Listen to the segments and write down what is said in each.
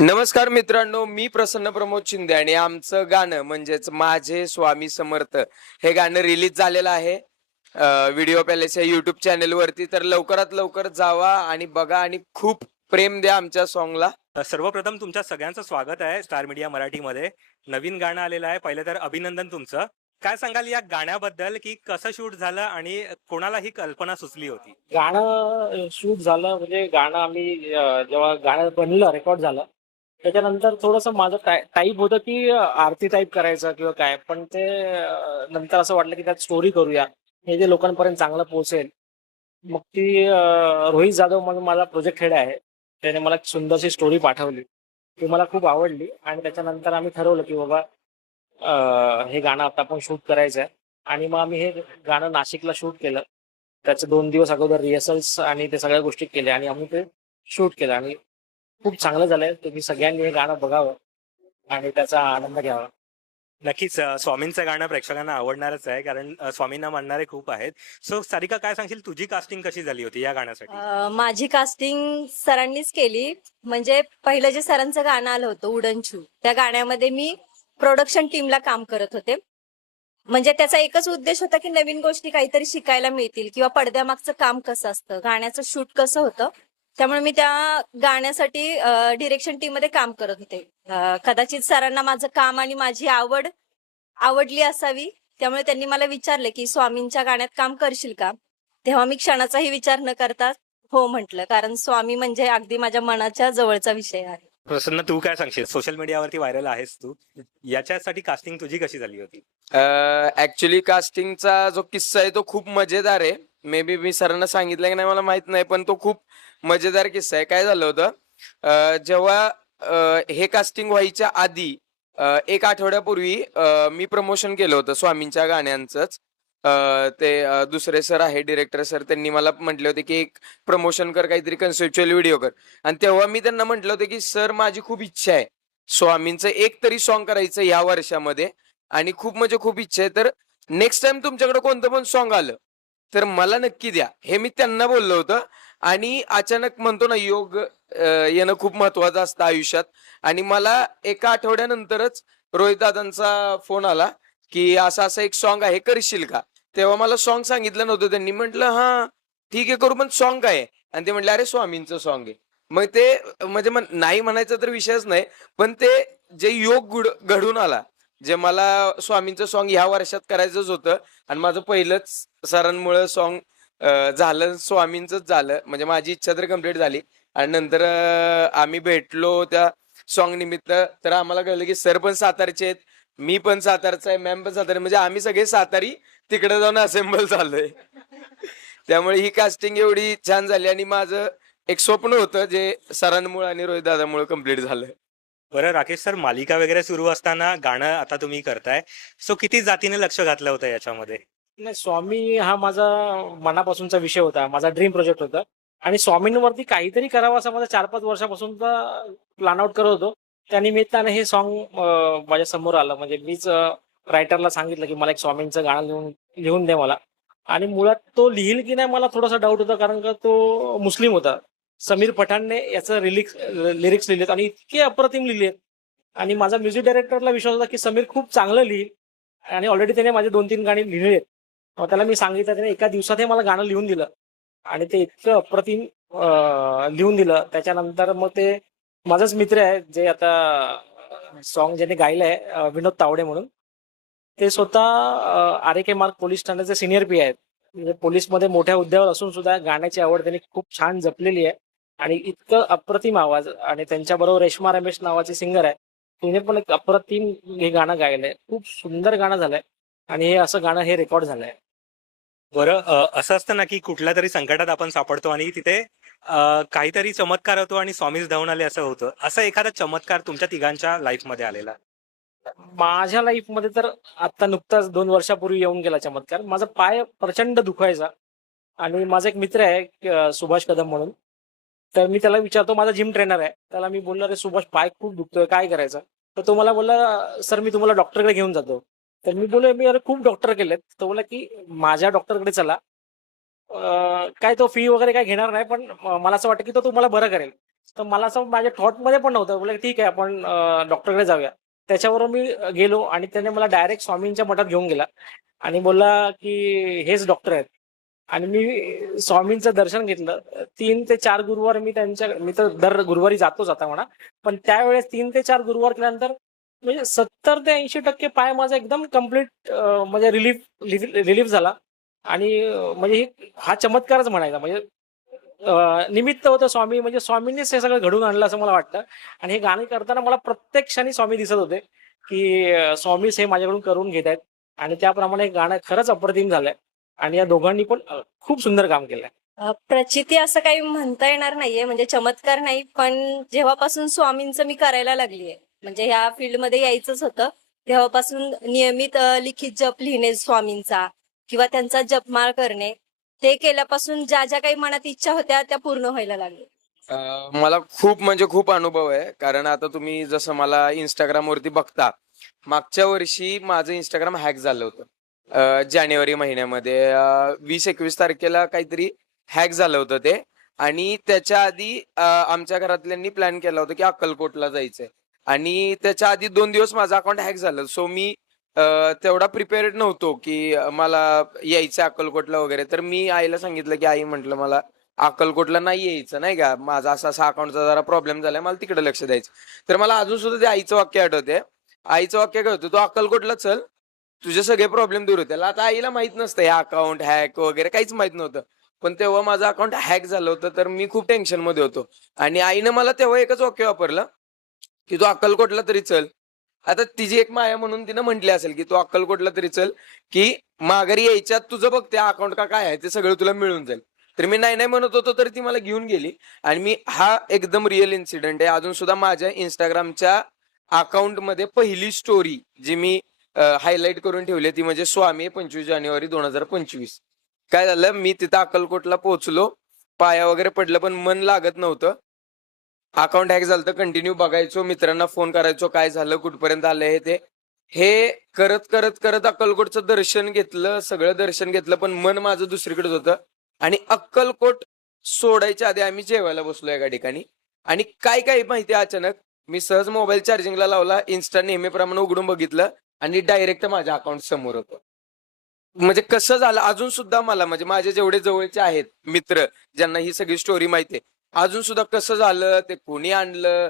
नमस्कार मित्रांनो, मी प्रसन्न प्रमोद शिंदे आणि आमचं गाणं म्हणजेच माझे स्वामी समर्थ हे गाणं रिलीज झालेलं आहे व्हिडिओ पॅलेस या युट्यूब चॅनल वरती. तर लवकरात लवकर जावा आणि बघा आणि खूप प्रेम द्या आमच्या सॉन्गला. सर्वप्रथम तुमच्या सगळ्यांचं स्वागत आहे स्टार मीडिया मराठीमध्ये. नवीन गाणं आलेलं आहे. पहिलं तर अभिनंदन तुमचं. काय सांगाल या गाण्याबद्दल की कसं शूट झालं आणि कोणाला ही कल्पना सुचली होती? गाणं शूट झालं म्हणजे गाणं आम्ही जेव्हा गाणं बनलं रेकॉर्ड झालं त्याच्यानंतर थोडंसं माझं टाईप होतं की आरती टाईप करायचं किंवा काय, पण ते नंतर असं वाटलं की त्यात स्टोरी करूया हे जे लोकांपर्यंत चांगलं पोहोचेल. मग ती रोहित जाधव म्हणून माझा प्रोजेक्ट हेड आहे, त्याने मला एक सुंदरशी स्टोरी पाठवली, ती मला खूप आवडली आणि त्याच्यानंतर आम्ही ठरवलं की बाबा हे गाणं आता आपण शूट करायचं आहे. आणि मग आम्ही हे गाणं नाशिकला शूट केलं. त्याचे 2 दिवस अगोदर रिहर्सल्स आणि ते सगळ्या गोष्टी केल्या आणि आम्ही ते शूट केलं आणि खूप चांगलं झालंय. तुम्ही सगळ्यांनी हे गाणं बघावं आणि त्याचा आनंद घ्यावा. नक्कीच स्वामींचं गाणं प्रेक्षकांना आवडणारच आहे, कारण स्वामींना मानणारे खूप आहेत. सो सारिका, काय सांगशील, तुझी कास्टिंग कशी झाली होती या गाण्यासाठी? माझी कास्टिंग सरांनीच केली. म्हणजे पहिलं जे सरांचं गाणं आलं होतं उडनछू, त्या गाण्यामध्ये मी प्रोडक्शन टीमला काम करत होते. म्हणजे त्याचा एकच उद्देश होता की नवीन गोष्टी काहीतरी शिकायला मिळतील किंवा पडद्यामागचं काम कसं असतं, गाण्याचं शूट कसं होतं. त्यामुळे मी त्या गाण्यासाठी डिरेक्शन टीम मध्ये काम करत होते. कदाचित सरांना माझं काम आणि माझी आवड आवडली असावी, त्यामुळे त्यांनी मला विचारलं की स्वामींच्या गाण्यात काम करशील का. तेव्हा मी क्षणाचाही विचार न करता हो म्हटलं, कारण स्वामी म्हणजे अगदी माझ्या मनाच्या जवळचा विषय आहे. प्रसन्न, तू काय सांगशील? सोशल मीडियावरती व्हायरल आहेस तू. याच्यासाठी कास्टिंग तुझी कशी झाली होती? ऍक्च्युली कास्टिंगचा जो किस्सा आहे तो खूप मजेदार आहे. मे बी मी सरांना सांगितलं की नाही मला माहित नाही, पण तो खूप मजेदार किस्सा आहे. काय झालं होतं, जेव्हा हे कास्टिंग व्हायच्या आधी एक आठवड्यापूर्वी मी प्रमोशन केलं होतं स्वामींच्या गाण्यांचंच. ते दुसरे सर आहे डिरेक्टर सर, त्यांनी मला म्हटले होते की एक प्रमोशन कर, काहीतरी कन्सेप्च्युअल व्हिडिओ कर. आणि तेव्हा मी त्यांना म्हटलं होतं की सर माझी खूप इच्छा आहे स्वामींचं एक तरी सॉन्ग करायचं या वर्षामध्ये आणि खूप म्हणजे खूप इच्छा आहे. तर नेक्स्ट टाइम तुमच्याकडे कोणतं पण सॉन्ग आलं तर मला नक्की द्या, हे मी त्यांना बोललो होतं. आणि अचानक म्हणतो ना, योग येणं खूप महत्वाचं असतं आयुष्यात. आणि मला एका आठवड्यानंतरच रोहित दादांचा फोन आला की असं असं एक सॉन्ग आहे, करशील का. तेव्हा मला सॉन्ग सांगितलं नव्हतं त्यांनी. म्हटलं हा ठीक आहे करू, पण सॉन्ग काय आहे. आणि ते म्हटलं अरे स्वामींचं सॉन्ग आहे. मग ते म्हणजे नाही म्हणायचा तर विषयच नाही, पण ते जे योग घडून आला, जे मला स्वामींचं सॉन्ग ह्या वर्षात करायचंच होतं आणि माझं पहिलंच सरांमुळे सॉन्ग झालं, स्वामींचंच झालं. म्हणजे माझी इच्छा तर कम्प्लीट झाली. आणि नंतर आम्ही भेटलो त्या सॉन्ग निमित्त. तर आम्हाला कळलं की सर पण सातारचे आहेत, मी पण सातारचा आहे, मॅम पण सातारा, म्हणजे आम्ही सगळे सातारी तिकडे जाऊन असेंबल झालोय. त्यामुळे ही कास्टिंग एवढी छान झाली आणि माझं एक स्वप्न होतं जे सरांमुळे आणि रोहित दादामुळे कम्प्लीट झालं. बरं राकेश सर, मालिका वगैरे सुरू असताना गाणं आता तुम्ही करताय. सो किती जातीने लक्ष घातलं होतं याच्यामध्ये? नाही, स्वामी हा माझा मनापासूनचा विषय होता, माझा ड्रीम प्रोजेक्ट होता आणि स्वामींवरती काहीतरी करावं असं माझा 4-5 वर्षापासून प्लॅन आउट करत होतो. त्या निमित्ताने हे सॉन्ग माझ्या समोर आलं. म्हणजे मीच रायटरला सांगितलं की मला एक स्वामींचं गाणं लिहून दे मला. आणि मुळात तो लिहिल की नाही मला थोडासा डाऊट होता, कारण का तो मुस्लिम होता. समीर पठाणने याचं लिरिक्स लिहिलेत आणि इतके अप्रतिम लिहिलेत. आणि माझा म्युझिक डायरेक्टरला विश्वास होता की समीर खूप चांगलं लिहिल आणि ऑलरेडी त्याने माझे 2-3 गाणी लिहिली. मग त्याला मी सांगितलं, त्याने एका दिवसात हे मला गाणं लिहून दिलं आणि ते इतकं अप्रतिम लिहून दिलं. त्याच्यानंतर मग ते माझाच मित्र आहे जे आता सॉन्ग ज्याने गायलं आहे, विनोद तावडे म्हणून. ते स्वतः RK मार्ग पोलीस ठाण्याचे सिनियर पी आहेत. म्हणजे पोलीसमध्ये मोठ्या हुद्द्यावर असून सुद्धा गाण्याची आवड त्यांनी खूप छान जपलेली आहे आणि इतकं अप्रतिम आवाज. आणि त्यांच्याबरोबर रेश्मा रमेश नावाची सिंगर आहे, तिने पण एक अप्रतिम हे गाणं गायलंय. खूप सुंदर गाणं झालंय आणि हे असं गाणं हे रेकॉर्ड झालंय. बरं, असं असतं ना की कुठल्या तरी संकटात आपण सापडतो आणि तिथे काहीतरी चमत्कार होतो आणि स्वामीच धावून आले असं होतं. असा एखादा चमत्कार तुमच्या तिघांच्या लाईफमध्ये आलेला? माझ्या लाईफमध्ये तर आता नुकताच 2 वर्षापूर्वी येऊन गेला चमत्कार. माझा पाय प्रचंड दुखायचा आणि माझा एक मित्र आहे सुभाष कदम म्हणून. तर मी त्याला विचारतो, माझा जिम ट्रेनर आहे, त्याला मी बोललो अरे सुभाष पाय खूप दुखतोय, काय करायचं. तर तो मला बोलला सर मी तुम्हाला डॉक्टरकडे घेऊन जातो. तर मी बोललो मी अरे खूप डॉक्टर केलेत. तो बोला की माझ्या डॉक्टरकडे चला, काय तो फी वगैरे काय घेणार नाही, पण मला असं वाटतं की तो तुम्हाला बरं करेल. तर मला असं माझ्या थॉटमध्ये पण नव्हतं. बोलले ठीक आहे आपण डॉक्टरकडे जाऊया. त्याच्यावरून मी गेलो आणि त्याने मला डायरेक्ट स्वामींच्या मठात घेऊन गेला आणि बोलला की हेच डॉक्टर आहेत. आणि मी स्वामींचं दर्शन घेतलं. 3 ते 4 गुरुवार मी तर दर गुरुवारी जातोच आता म्हणा. पण त्यावेळेस 3 ते 4 गुरुवार केल्यानंतर म्हणजे 70 ते 80% पाय माझा एकदम कम्प्लीट म्हणजे रिलीफ झाला. आणि म्हणजे हा चमत्कारच म्हणायचा. म्हणजे निमित्त होतं स्वामी, म्हणजे स्वामींनीच हे सगळं घडवून आणलं असं मला वाटतं. आणि हे गाणं करताना मला प्रत्येक क्षणी स्वामी दिसत होते, की स्वामीच हे माझ्याकडून करून घेत आहेत. आणि त्याप्रमाणे हे गाणं खरंच अप्रतिम झालंय. आणि या दोघांनी पण खूप सुंदर काम केलंय. प्रचिती असं काही म्हणता येणार नाहीये, म्हणजे चमत्कार नाही, पण जेव्हापासून स्वामींचं मी करायला लागलीये, म्हणजे ह्या फील्डमध्ये यायचंच होतं, तेव्हापासून नियमित लिखित जप लिहिणे स्वामींचा किंवा त्यांचा जपमाळ करणे, ते केल्यापासून ज्या ज्या काही मनात इच्छा होत्या त्या पूर्ण व्हायला लागल्या. मला खूप म्हणजे खूप अनुभव आहे. कारण आता तुम्ही जसं मला Instagram वरती बघता, मागच्या वर्षी माझं इंस्टाग्राम हॅक झालं होतं. जानेवारी महिन्यामध्ये 20-21 तारखेला काहीतरी हॅक झालं होतं ते. आणि त्याच्या आधी आमच्या घरातल्यांनी प्लॅन केला होता की अक्कलकोटला जायचंय. आणि त्याच्या आधी 2 दिवस माझं अकाउंट हॅक झालं. सो मी तेवढा प्रिपेअर्ड नव्हतो की मला यायचं अक्कलकोटला वगैरे. तर मी आईला सांगितलं की आई, म्हटलं मला अक्कलकोटला नाही यायचं, नाही का, माझा असा अकाउंटचा जरा प्रॉब्लेम झालाय, मला तिकडे लक्ष द्यायचं. तर मला अजून सुद्धा ते आईचं वाक्य आठवते. आईचं वाक्य काय होतं, तू अक्कलकोटला चल, तुझे सगळे प्रॉब्लेम दूर होतील. आता आईला माहित नसतं हे अकाउंट हॅक वगैरे काहीच माहित नव्हतं. पण तेव्हा माझं अकाउंट हॅक झालं होतं, तर मी खूप टेन्शन मध्ये होतो. आणि आईनं मला तेव्हा एकच वाक्य वापरलं की तू अक्कलकोटला तरी चल. आता तिची एक माया म्हणून तिनं म्हटली असेल की तू अक्कलकोटला तरी चल, की माघारी यायच्यात तुझं बघ ते अकाउंट का काय आहे ते सगळं तुला मिळून जाईल. तर मी नाही नाही म्हणत होतो, तर ती मला घेऊन गेली. आणि मी हा एकदम रिअल इन्सिडेंट आहे. अजून सुद्धा माझ्या इंस्टाग्रामच्या अकाउंट मध्ये पहिली स्टोरी जी मी हायलाईट करून ठेवली ती म्हणजे स्वामी 25 जानेवारी 2025. काय झालं, मी तिथं अक्कलकोटला पोहोचलो, पाया वगैरे पडलं पण मन लागत नव्हतं. अकाउंट हॅक झालं तर कंटिन्यू बघायचो, मित्रांना फोन करायचो, काय झालं, कुठपर्यंत आलंय हे ते. हे करत करत करत अक्कलकोटचं दर्शन घेतलं, सगळं दर्शन घेतलं, पण मन माझं दुसरीकडेच होतं. आणि अक्कलकोट सोडायच्या आधी आम्ही जेवायला बसलो एका ठिकाणी. आणि काय काय माहिती अचानक मी सहज मोबाईल चार्जिंगला लावला, इन्स्टा नेहमीप्रमाणे उघडून बघितलं आणि डायरेक्ट माझ्या अकाउंट समोर होतं. म्हणजे कसं झालं अजून सुद्धा मला, म्हणजे माझे जेवढे जवळचे आहेत मित्र ज्यांना ही सगळी स्टोरी माहिती आहे, अजून सुद्धा कसं झालं, ते कोणी आणलं,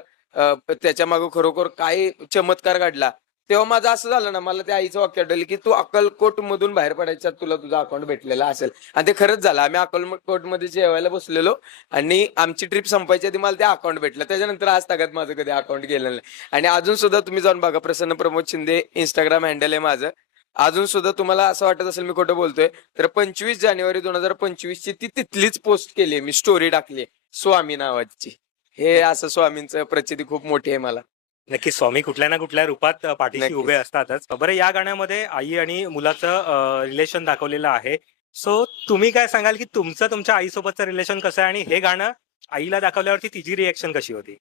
त्याच्या मागे खरोखर काय चमत्कार घडला, तेव्हा माझं असं झालं ना, मला त्या आईचं वाक्य आठवलं की तू अक्कलकोट मधून बाहेर पडायच्या तुला तुझा अकाउंट भेटलेला असेल. आणि ते खरंच झालं. आम्ही अक्कलकोट मध्ये जेवायला बसलेलो आणि आमची ट्रिप संपायच्या आधी मला ते अकाउंट भेटलं. त्याच्यानंतर आज तागत माझं कधी अकाउंट गेलेलं नाही. आणि अजून सुद्धा तुम्ही जाऊन बघा, प्रसन्न प्रमोद शिंदे इंस्टाग्राम हँडल आहे माझं. अजून सुद्धा तुम्हाला असं वाटत असेल मी खोटं बोलतोय, तर 25 जानेवारी 2025 ची ती तिथलीच पोस्ट केली, मी स्टोरी टाकली स्वामी नावाची. हे असं स्वामींचं प्रचिती खूप मोठी आहे मला. नक्की स्वामी कुठल्या ना कुठल्या रूपात पाठीशी नक्कीच. उभे असतातच. बरं, या गाण्यामध्ये आई आणि मुलाचं रिलेशन दाखवलेलं आहे. सो तुम्ही काय सांगाल की तुमचं तुमच्या आईसोबतचं रिलेशन कसं आहे आणि हे गाणं आईला दाखवल्यावरती तिची रिएक्शन कशी होती?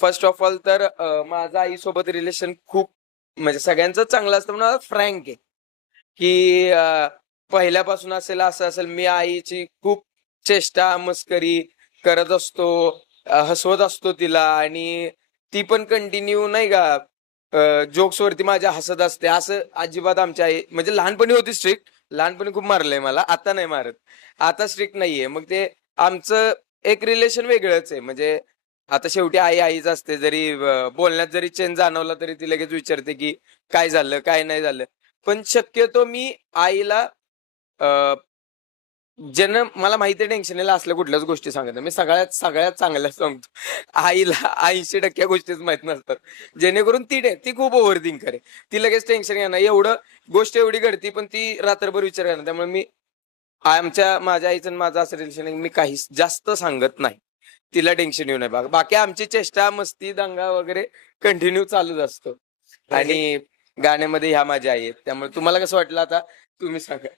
फर्स्ट ऑफ ऑल तर माझं आईसोबत रिलेशन खूप म्हणजे सगळ्यांचं चांगलं असतं, पण फ्रँक आहे की पहिल्यापासून असेल असं असेल, मी आईची खूप चेष्टा मस्करी करत असतो, हसवत असतो तिला. आणि ती पण कंटिन्यू नाही का जोक्स वरती माझ्या हसत असते. असं अजिबात आमच्या आई, म्हणजे लहानपणी होती स्ट्रिक्ट, लहानपणी खूप मारलंय मला, आता नाही मारत, आता स्ट्रिक्ट नाहीये. मग ते आमचं एक रिलेशन वेगळंच आहे. म्हणजे आता शेवटी आई आईच असते, जरी बोलण्यात जरी चेंज जाणवला तरी ती लगेच विचारते की काय झालं काय नाही झालं. पण शक्यतो मी आईला ज्यानं मला माहिती टेन्शन यायला असल्या कुठल्याच गोष्टी सांगत नाही. मी सगळ्यात सगळ्यात चांगल्या सांगतो. आईला 80% गोष्टीच माहित नसतात, जेणेकरून ती खूप ओव्हर थिंकर आहे. ती लगेच टेन्शन घेणार, एवढं गोष्ट एवढी घडती पण ती रात्रभर विचार करणार. त्यामुळे मी माझ्या आईचं आणि माझं असं रिलेशन मी काही जास्त सांगत नाही, तिला टेन्शन येऊ नये. बाकी आमची चेष्टा मस्ती दंगा वगैरे कंटिन्यू चालूच असतो. आणि गाण्यामध्ये ह्या माझ्या आई आहेत. त्यामुळे तुम्हाला कसं वाटलं, आता तुम्ही सांगा.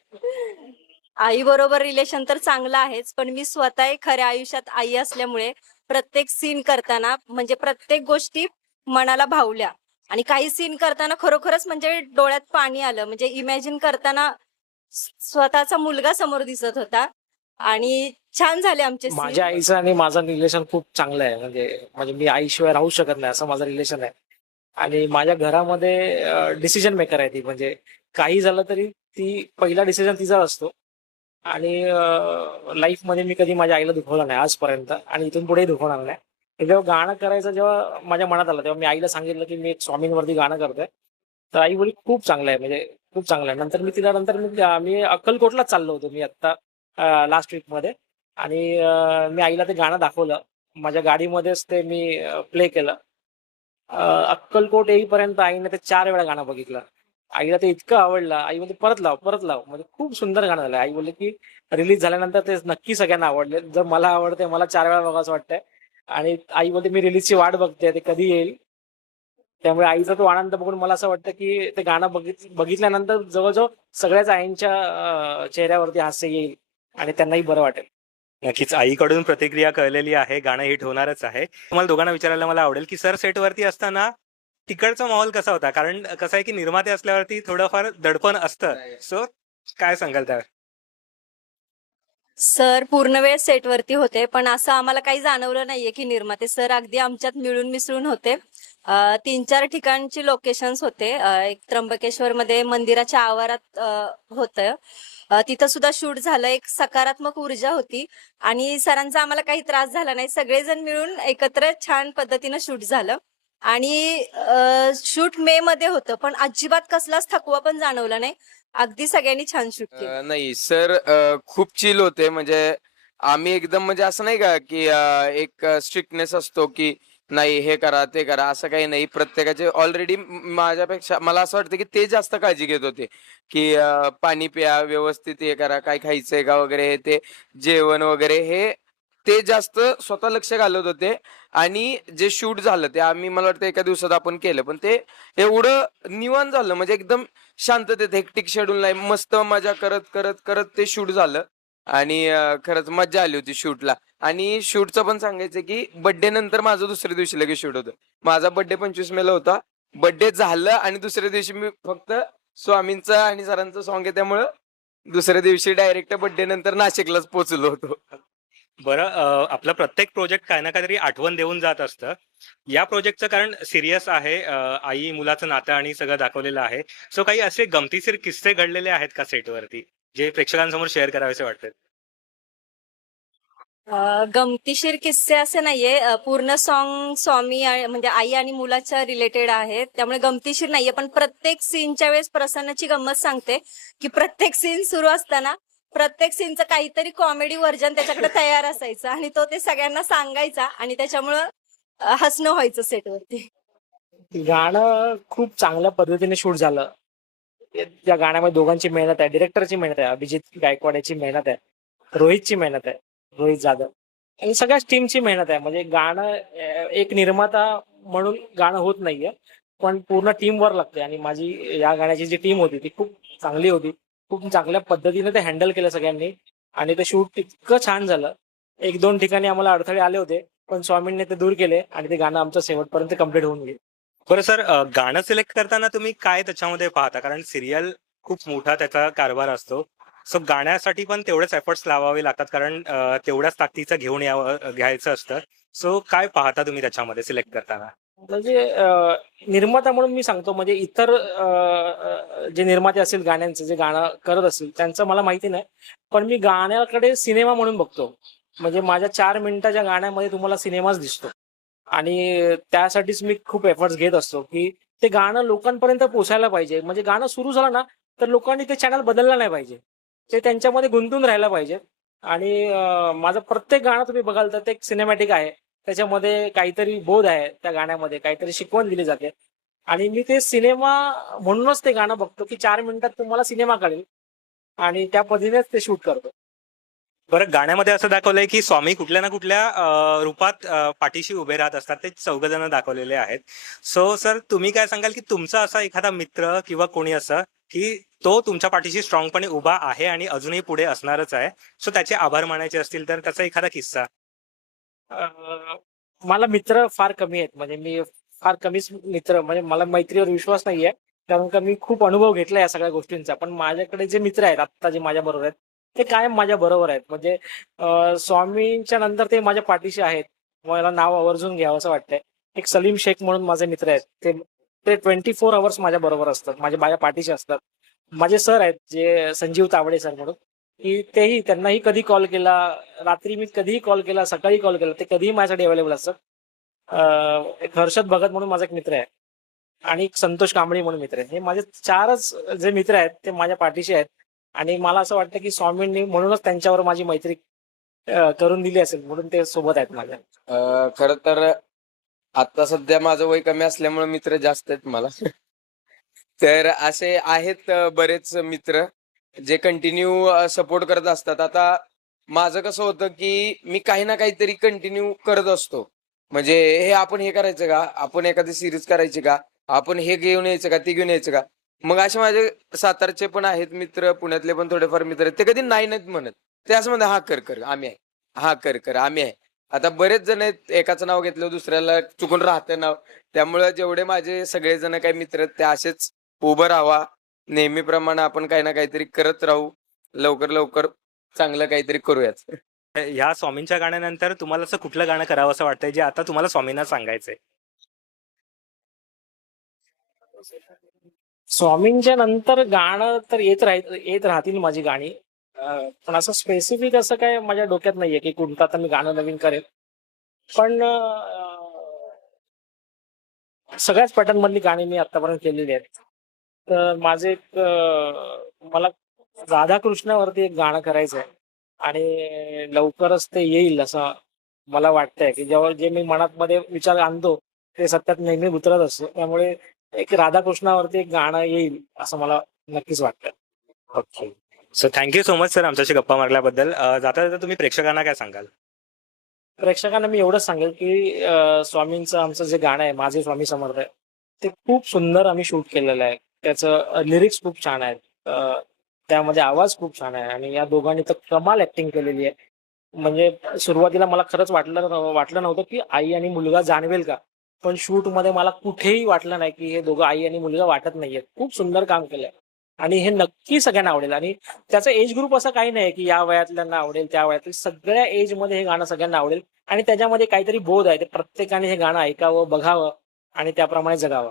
आई बरोबर रिलेशन तर चांगलं आहेच, पण मी स्वतः खऱ्या आयुष्यात आई असल्यामुळे प्रत्येक सीन करताना म्हणजे प्रत्येक गोष्टी मनाला भावल्या. आणि काही सीन करताना खरोखरच म्हणजे डोळ्यात पाणी आलं. म्हणजे इमॅजिन करताना स्वतःचा मुलगा समोर दिसत होता. आणि छान झाले आमचे scene. माझ्या आईचं आणि माझं रिलेशन खूप चांगलं आहे. म्हणजे मी आईशिवाय राहू शकत नाही असं माझं रिलेशन आहे. आणि माझ्या घरामध्ये डिसिजन मेकर आहे ती. म्हणजे काही झालं तरी ती पहिला डिसिजन तिचा असतो. आणि लाईफमध्ये मी कधी माझ्या आईला दुखवलं नाही आजपर्यंत आणि इथून पुढेही दुखवणार नाही. जेव्हा गाणं करायचं जेव्हा माझ्या मनात आलं तेव्हा मी आईला सांगितलं की मी एक स्वामींवरती गाणं करतोय. तर आई बोलली खूप चांगलं आहे, म्हणजे खूप चांगलं आहे. नंतर मी अक्कलकोटलाच चाललो होतो मी आत्ता लास्ट वीकमध्ये. आणि मी आईला ते गाणं दाखवलं. माझ्या गाडीमध्येच ते मी प्ले केलं. अक्कलकोट येईपर्यंत आईने ते 4 वेळा गाणं बघितलं. आईला ते इतकं आवडलं. आई म्हणजे परत लाव म्हणजे खूप सुंदर गाणं झालं. आई बोलली की रिलीज झाल्यानंतर ते नक्की सगळ्यांना आवडले. जर मला आवडते, मला 4 वेळा बघावं वाटतंय. आणि आई बोलते मी रिलीजची वाट बघते, ते कधी येईल. त्यामुळे आईचा तो आनंद बघून मला असं वाटतं की ते गाणं बघितल्यानंतर जवळजवळ सगळ्याच आईंच्या चेहऱ्यावरती हास्य येईल आणि त्यांनाही बरं वाटेल. नक्कीच आईकडून प्रतिक्रिया कळलेली आहे, गाणं हिट होणारच आहे. तुम्हाला दोघांना विचारायला मला आवडेल की सर सेटवरती असताना तिकडचा माहोल कसा होता? कारण कसं आहे की निर्माते असल्यावरती थोडंफार दडपण असतं. सो काय सांगाल त्यावर? सर पूर्ण वेळ सेटवरती होते, पण असं आम्हाला काही जाणवलं नाहीये की निर्माते सर अगदी आमच्यात मिळून मिसळून होते. 3-4 ठिकाणची लोकेशन्स होते. एक त्र्यंबकेश्वर मध्ये मंदिराच्या आवारात होतं. तिथं सुद्धा शूट झालं. एक सकारात्मक ऊर्जा होती आणि सरांचा आम्हाला काही त्रास झाला नाही. सगळेजण मिळून एकत्र छान पद्धतीनं शूट झालं. आणि शूट मे मध्ये होतं, पण अजिबात कसलाच थकवा पण जाणवला नाही. अगदी सगळ्यांनी छान शूट केलं. नाही सर, खूप चिल होते. म्हणजे आम्ही एकदम म्हणजे असं नाही का की एक स्ट्रिक्टनेस असतो की नाही हे करा ते करा, असं काही नाही. प्रत्येकाचे ऑलरेडी माझ्यापेक्षा मला असं वाटतं की ते जास्त काळजी घेत होते की पाणी प्या, व्यवस्थित हे करा, काय खायचंय का वगैरे, हे ते जेवण वगैरे हे ते जास्त स्वतः लक्ष घालत होते. आणि जे शूट झालं ते आम्ही मला वाटतं एका दिवसात आपण केलं, पण ते एवढं निवांत झालं. म्हणजे एकदम शांततेत हेक्टिक शेड्यूल नाही, मस्त मजा करत करत करत ते शूट झालं. आणि खरंच मजा आली होती शूटला. आणि शूटचं पण सांगायचं की बर्थडे नंतर माझं दुसऱ्या दिवशी लगेच शूट होतं. माझा बर्थडे 25 मेला होता. बर्थडे झालं आणि दुसऱ्या दिवशी मी फक्त स्वामींचं आणि सरांचं सॉन्ग आहे त्यामुळं दुसऱ्या दिवशी डायरेक्ट बर्थडे नंतर नाशिकलाच पोहोचलो होतो. बरं, आपलं प्रत्येक प्रोजेक्ट काही ना काहीतरी आठवण देऊन जात असतं. या प्रोजेक्टचं कारण सिरियस आहे, आई मुलाचं नातं आणि सगळं दाखवलेलं आहे. सो काही असे गमतीशीर किस्से घडलेले आहेत का सेटवरती, जे प्रेक्षकांसमोर शेअर करावेसे वाटतात? गमतीशीर किस्से असे नाहीये. पूर्ण सॉन्ग स्वामी म्हणजे आई आणि मुलाच्या रिलेटेड आहे, त्यामुळे गमतीशीर नाहीये. पण प्रत्येक सीनच्या वेळेस प्रसन्नची गंमत सांगते की प्रत्येक सीन सुरू असताना प्रत्येक सीनचं काहीतरी कॉमेडी व्हर्जन त्याच्याकडे तयार असायचं आणि तो ते सगळ्यांना सांगायचा आणि त्याच्यामुळं हसणं व्हायचं सेटवरती. गाणं खूप चांगल्या पद्धतीने शूट झालं. त्या गाण्यामध्ये दोघांची मेहनत आहे, डिरेक्टरची मेहनत आहे, अभिजित गायकवाड याची मेहनत आहे, रोहितची मेहनत आहे, रोहित जाधव आणि सगळ्याच टीमची मेहनत आहे. म्हणजे गाणं एक निर्माता म्हणून गाणं होत नाहीये, पण पूर्ण टीम वर लागते. आणि माझी या गाण्याची जी टीम होती ती खूप चांगली होती. खूप चांगल्या पद्धतीने ते हँडल केलं सगळ्यांनी आणि ते शूट इतकं छान झालं. 1-2 ठिकाणी आम्हाला अडथळे आले होते, पण स्वामींनी ते दूर केले आणि ते गाणं आमचं शेवटपर्यंत कम्प्लीट होऊन गेलं. बरं सर, गाणं सिलेक्ट करताना तुम्ही काय त्याच्यामध्ये पाहता? कारण सिरियल खूप मोठा त्याचा कारभार असतो. सो गाण्यासाठी पण तेवढेच एफर्ट्स लावावे लागतात, कारण तेवढ्याच ताकदीचं घ्यायचं असतं. सो काय पाहता तुम्ही त्याच्यामध्ये सिलेक्ट करताना? म्हणजे निर्माता म्हणून मी सांगतो, म्हणजे इतर जे निर्माते असतील गाण्यांचे, जे गाणं करत असतील त्यांचं मला माहिती नाही, पण मी गाण्याकडे सिनेमा म्हणून बघतो. म्हणजे माझ्या 4 मिनिटाच्या गाण्यामध्ये तुम्हाला सिनेमाच दिसतो आणि त्यासाठीच मी खूप एफर्ट्स घेत असतो की ते गाणं लोकांपर्यंत पोहोचायला पाहिजे. म्हणजे गाणं सुरू झालं ना तर लोकांनी ते चॅनल बदललं नाही पाहिजे, ते त्यांच्यामध्ये गुंतून राहायला पाहिजे. आणि माझं प्रत्येक गाणं तुम्ही बघाल तर ते एक सिनेमॅटिक आहे, त्याच्यामध्ये काहीतरी बोध आहे, त्या गाण्यामध्ये काहीतरी शिकवण दिली जाते. आणि मी ते सिनेमा म्हणूनच ते गाणं बघतो की 4 मिनिटात तुम्हाला सिनेमा कळेल आणि त्या पद्धतीनेच ते शूट करतो. बरं, गाण्यामध्ये असं दाखवलंय की स्वामी कुठल्या ना कुठल्या रूपात पाठीशी उभे राहत असतात. ते 4 जण दाखवलेले आहेत. सो सर, तुम्ही काय सांगाल की तुमचा असा एखादा मित्र किंवा कोणी असं की तो तुमच्या पाठीशी स्ट्रॉंगपणे उभा आहे आणि अजूनही पुढे असणारच आहे, सो त्याचे आभार मानायचे असतील तर त्याचा एखादा किस्सा? मला मित्र फार कमी आहेत. म्हणजे मी फार कमीच मित्र, म्हणजे मला मैत्रीवर विश्वास नाहीये, कारण का मी खूप अनुभव घेतला या सगळ्या गोष्टींचा. पण माझ्याकडे जे मित्र आहेत आता जे माझ्या बरोबर आहेत ते कायम माझ्या बरोबर आहेत. म्हणजे स्वामींच्या नंतर ते माझ्या पाठीशी आहेत. मला नाव आवर्जून घ्यावं असं वाटतंय. एक सलीम शेख म्हणून माझे मित्र आहेत. ते ते 24 अवर्स माझ्या बरोबर असतात. माझ्या पाठीशी असतात. माझे सर आहेत जे संजीव तावडे सर म्हणून, की तेही त्यांनाही कधी कॉल केला, रात्री मी कधीही कॉल केला, सकाळी कॉल केला, ते कधीही माझ्यासाठी अवेलेबल असतात. एक हर्षद भगत म्हणून माझा एक मित्र आहे आणि एक संतोष कांबळे म्हणून मित्र आहे. हे माझे 4च जे मित्र आहेत ते माझ्या पाठीशी आहेत आणि मला असं वाटतं की स्वामींनी म्हणूनच त्यांच्यावर माझी मैत्री करून दिली असेल म्हणून ते सोबत आहेत माझ्या. खर तर आता सध्या माझं वय कमी असल्यामुळे मित्र जास्त आहेत मला. तर असे आहेत बरेच मित्र जे कंटिन्यू सपोर्ट करत असतात. आता माझं कसं होतं की मी काही ना काहीतरी कंटिन्यू करत असतो. म्हणजे हे आपण हे करायचं का, आपण एखादी सिरीज करायची का, आपण हे घेऊन यायचं का, ते घेऊन यायचं का. मग असे माझे सातारचे पण आहेत मित्र, पुण्यातले पण थोडेफार मित्र आहेत. ते कधी नाही नाहीत म्हणत. ते असं म्हणतात, हा कर कर आम्ही आहे, हा कर कर आम्ही आहे. आता बरेच जण आहेत, एकाचं नाव घेतलं दुसऱ्याला चुकून राहतं नाव. त्यामुळे जेवढे माझे सगळेजण काही मित्र आहेत ते असेच उभं राहावा. नेहमीप्रमाणे आपण काही ना काहीतरी करत राहू. लवकर लवकर चांगलं काहीतरी करूयात. ह्या स्वामींच्या गाण्यानंतर तुम्हाला असं कुठलं गाणं करावं असं वाटतंय जे आता तुम्हाला स्वामींना सांगायचंय? स्वामींच्या नंतर गाणं तर येत राहतील माझी गाणी. पण असं स्पेसिफिक असं काय माझ्या डोक्यात नाहीये की कोणतं आता मी गाणं नवीन करेन. पण सगळ्याच पॅटर्न मधली गाणी मी आतापर्यंत केलेली आहेत. तर माझे एक मला राधाकृष्णावरती एक गाणं करायचं आहे आणि लवकरच ते येईल असं मला वाटतंय, की जेव्हा जे मी मनात मध्ये विचार आणतो ते सत्यात नेहमी उतरत असतो. त्यामुळे एक राधाकृष्णावरती एक गाणं येईल असं मला नक्कीच वाटतं. Okay. So thank you so much sir आमच्याशी गप्पा मारल्याबद्दल. जाता जाता तुम्ही प्रेक्षकांना काय सांगाल? प्रेक्षकांना मी एवढंच सांगेल की स्वामींचं आमचं जे गाणं आहे माझे स्वामी समर्थ आहे, ते खूप सुंदर आम्ही शूट केलेलं आहे. त्याचं लिरिक्स खूप छान आहेत. त्यामध्ये आवाज खूप छान आहे आणि या दोघांनी तर कमाल ऍक्टिंग केलेली आहे. म्हणजे सुरुवातीला मला खरंच वाटलं नव्हतं की आई आणि मुलगा जाणवेल का, पण शूट मध्ये मला कुठेही वाटलं नाही की हे दोघं आई आणि मुलगा वाटत नाहीयेत. खूप सुंदर काम केलंय आणि हे नक्की सगळ्यांना आवडेल. आणि त्याचा एज ग्रुप असं काही नाही की या वयातल्यांना आवडेल त्या वयातल्या, सगळ्या एज मध्ये हे गाणं सगळ्यांना आवडेल आणि त्याच्यामध्ये काहीतरी बोध आहे. ते प्रत्येकाने हे गाणं ऐकावं, बघावं आणि त्याप्रमाणे जगावं.